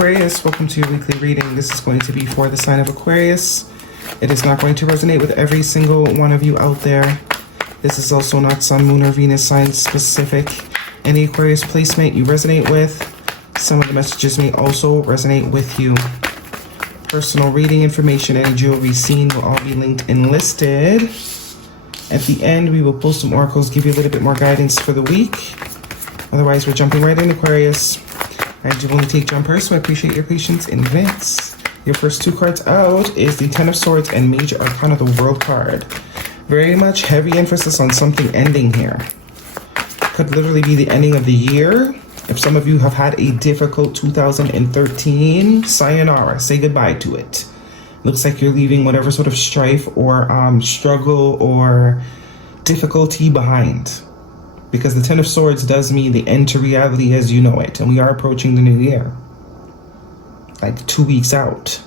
Aquarius, welcome to your weekly reading. This is going to be for the sign of Aquarius. It is not going to resonate with every single one of you out there. This is also not Sun, Moon, or Venus sign specific. Any Aquarius placement you resonate with, some of the messages may also resonate with you. Personal reading information and jewelry seen will all be linked and listed. At the end, we will pull some oracles, give you a little bit more guidance for the week. Otherwise, we're jumping right in, Aquarius. I do only take jumpers, so I appreciate your patience in advance. Your first two cards out is the Ten of Swords and Major Arcana, the World card. Very much heavy emphasis on something ending here. Could literally be the ending of the year. If some of you have had a difficult 2013, sayonara, say goodbye to it. Looks like you're leaving whatever sort of strife or struggle or difficulty behind. Because the Ten of Swords does mean the end to reality as you know it. And we are approaching the new year. Like 2 weeks out.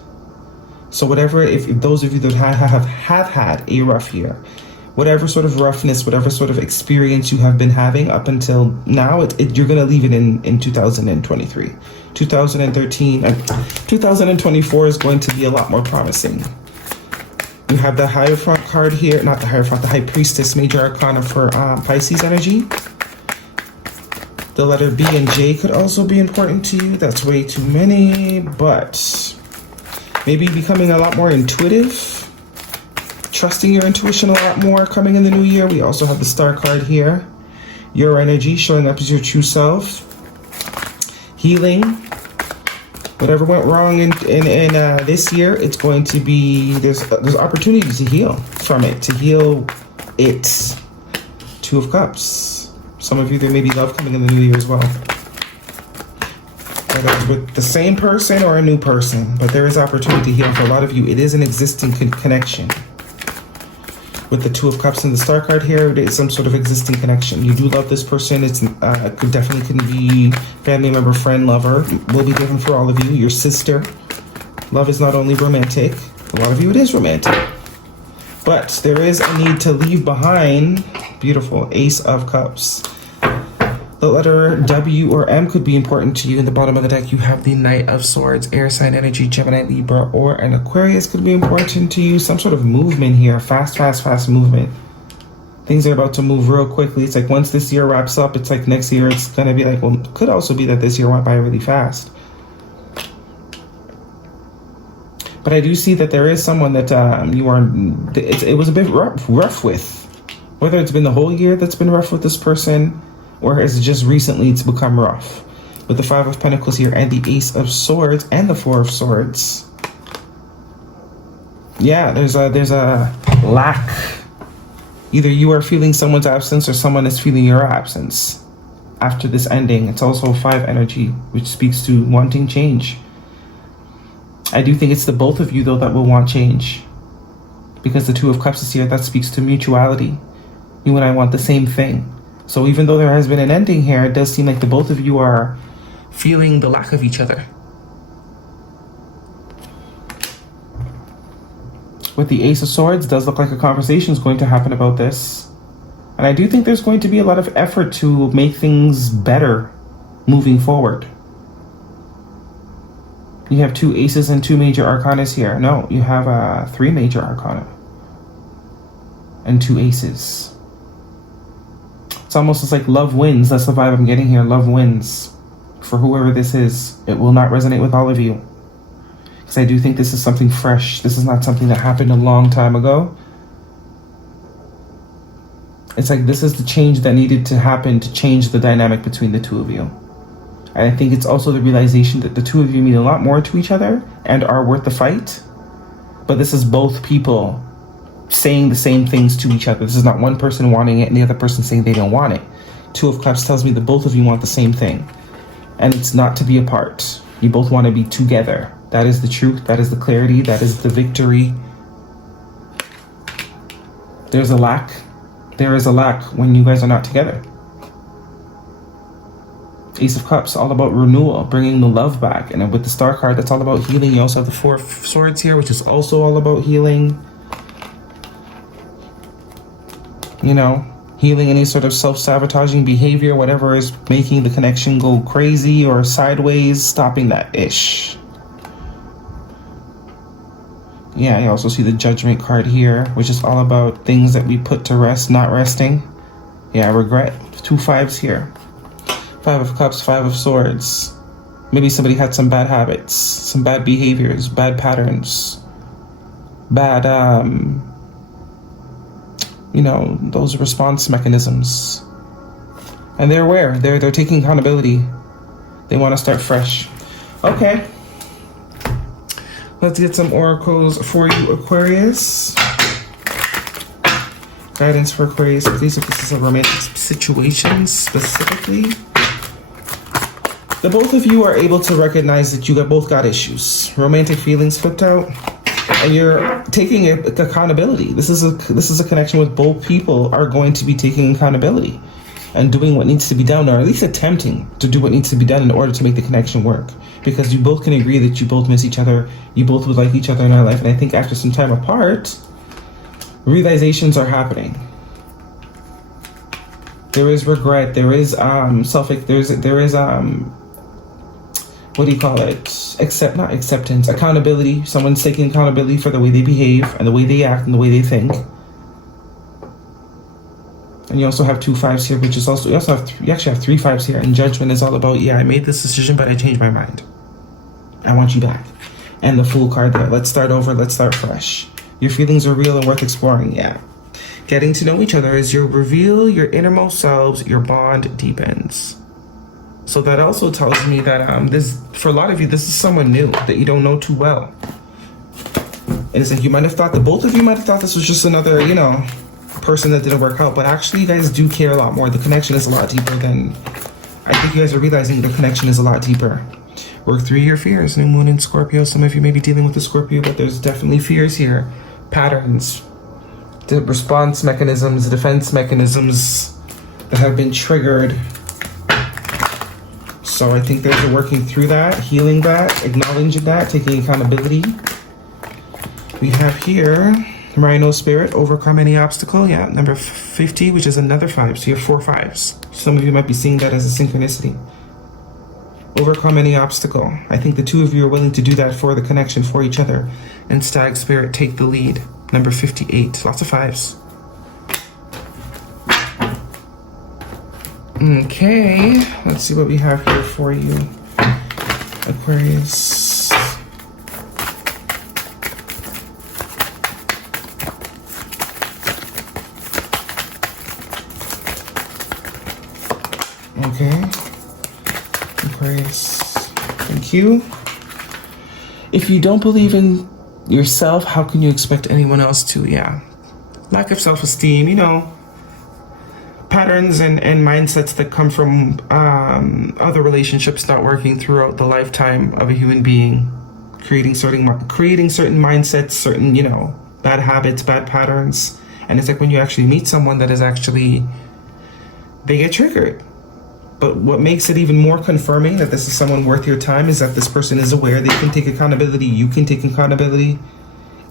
So whatever, if those of you that have had a rough year, whatever sort of roughness, whatever sort of experience you have been having up until now, you're going to leave it in 2023. 2024 is going to be a lot more promising. You have the Hierophant card here, not the Hierophant, the High Priestess, Major Arcana for Pisces energy. The letter B and J could also be important to you. That's way too many, but maybe becoming a lot more intuitive, trusting your intuition a lot more coming in the new year. We also have the Star card here. Your energy showing up as your true self. Healing. Whatever went wrong in this year, it's going to be, there's opportunities to heal from it, to heal it. Two of Cups. Some of you, there may be love coming in the new year as well. Whether it's with the same person or a new person, but there is opportunity to heal for a lot of you. It is an existing connection. With the Two of Cups and the Star card here, there is some sort of existing connection. You do love this person. It's definitely can be family member, friend, lover. Will be different for all of you. Your sister. Love is not only romantic. A lot of you, it is romantic. But there is a need to leave behind. Beautiful. Ace of Cups. The letter W or M could be important to you. In the bottom of the deck, you have the Knight of Swords, air sign energy, Gemini, Libra, or an Aquarius could be important to you. Some sort of movement here, fast movement. Things are about to move real quickly. It's like once this year wraps up, it's like next year it's going to be like, well, it could also be that this year went by really fast. But I do see that there is someone that it was a bit rough with. Whether it's been the whole year that's been rough with this person, or is it just recently it's become rough? With the Five of Pentacles here and the Ace of Swords and the Four of Swords. Yeah, there's a lack. Either you are feeling someone's absence or someone is feeling your absence. After this ending, it's also 5 energy, which speaks to wanting change. I do think it's the both of you though that will want change. Because the Two of Cups is here, that speaks to mutuality. You and I want the same thing. So even though there has been an ending here, it does seem like the both of you are feeling the lack of each other. With the Ace of Swords, it does look like a conversation is going to happen about this. And I do think there's going to be a lot of effort to make things better moving forward. You have 2 aces and 2 major arcanas here. No, you have 3 major arcana and 2 aces. It's almost like love wins. That's the vibe I'm getting here. Love wins. For whoever this is, it will not resonate with all of you. Because I do think this is something fresh. This is not something that happened a long time ago. It's like this is the change that needed to happen to change the dynamic between the two of you. And I think it's also the realization that the two of you mean a lot more to each other and are worth the fight. But this is both people saying the same things to each other. This is not one person wanting it and the other person saying they don't want it. Two of Cups tells me that both of you want the same thing. And it's not to be apart. You both want to be together. That is the truth. That is the clarity. That is the victory. There's a lack. There is a lack when you guys are not together. Ace of Cups, all about renewal, bringing the love back. And with the Star card, that's all about healing. You also have the Four of Swords here, which is also all about healing. You know, Healing any sort of self-sabotaging behavior, whatever is making the connection go crazy or sideways, stopping that ish. Yeah, I also see the Judgment card here, which is all about things that we put to rest, not resting. Yeah, regret. 2 5s here. 5 of Cups, 5 of Swords. Maybe somebody had some bad habits, some bad behaviors, bad patterns, bad, you know, those response mechanisms. And they're aware. They're taking accountability. They want to start fresh. Okay. Let's get some oracles for you, Aquarius. Guidance for Aquarius, please, if this is a romantic situation specifically. The both of you are able to recognize that you both got issues. Romantic feelings flipped out, and you're taking accountability. This is a connection with both people are going to be taking accountability and doing what needs to be done, or at least attempting to do what needs to be done in order to make the connection work. Because you both can agree that you both miss each other, you both would like each other in our life, and I think after some time apart, realizations are happening. There is regret, there is what do you call it? Not acceptance, accountability. Someone's taking accountability for the way they behave and the way they act and the way they think. And you also have 2 5s here, which is also, you actually have 3 5s here. And Judgment is all about, yeah, I made this decision, but I changed my mind. I want you back. And the Fool card there. Let's start over. Let's start fresh. Your feelings are real and worth exploring. Yeah. Getting to know each other as you reveal your innermost selves, your bond deepens. So that also tells me that this, for a lot of you, this is someone new that you don't know too well. And it's like you might have thought that both of you might have thought this was just another, you know, person that didn't work out, but actually you guys do care a lot more. The connection is a lot deeper than, I think you guys are realizing the connection is a lot deeper. Work through your fears. New moon in Scorpio. Some of you may be dealing with the Scorpio, but there's definitely fears here. Patterns, the response mechanisms, defense mechanisms that have been triggered. So I think that you're working through that, healing that, acknowledging that, taking accountability. We have here Rhino Spirit, overcome any obstacle. Yeah, number 50, which is another 5. So you have 4 5s. Some of you might be seeing that as a synchronicity. Overcome any obstacle. I think the 2 of you are willing to do that for the connection, for each other. And Stag Spirit, take the lead. Number 58. Lots of 5s. Okay, let's see what we have here for you, Aquarius. Okay, Aquarius, thank you. If you don't believe in yourself, how can you expect anyone else to? Yeah, lack of self-esteem, you know, patterns and mindsets that come from other relationships not working throughout the lifetime of a human being, creating certain mindsets, certain, you know, bad habits, bad patterns. And it's like when you actually meet someone that is actually, they get triggered. But what makes it even more confirming that this is someone worth your time is that this person is aware they can take accountability, you can take accountability,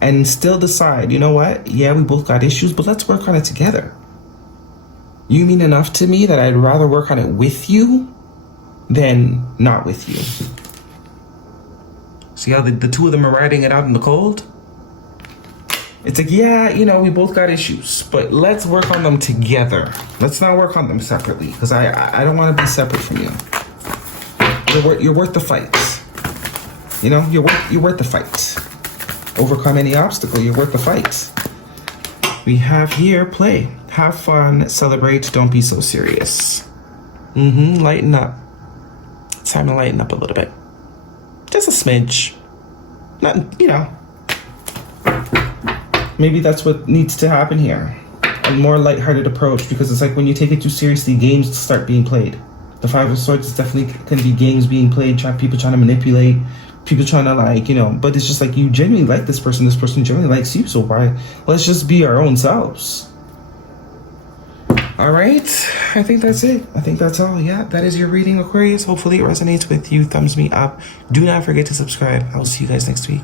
and still decide, you know what, yeah, we both got issues, but let's work on it together. You mean enough to me that I'd rather work on it with you than not with you. See how the 2 of them are riding it out in the cold? It's like, yeah, you know, we both got issues, but let's work on them together. Let's not work on them separately, because I don't want to be separate from you. You're worth the fight. You know, you're worth the fight. Overcome any obstacle, you're worth the fight. We have here, play. Have fun, celebrate, don't be so serious. Lighten up. It's time to lighten up a little bit. Just a smidge. Not, you know. Maybe that's what needs to happen here. A more lighthearted approach, because it's like when you take it too seriously, games start being played. The 5 of Swords is definitely going to be games being played, people trying to manipulate, people trying to, like, you know, but it's just like you genuinely like this person genuinely likes you, so why? Let's just be our own selves. All right, I think that's it. I think that's all. Yeah, that is your reading, Aquarius. Hopefully it resonates with you. Thumbs me up. Do not forget to subscribe. I will see you guys next week.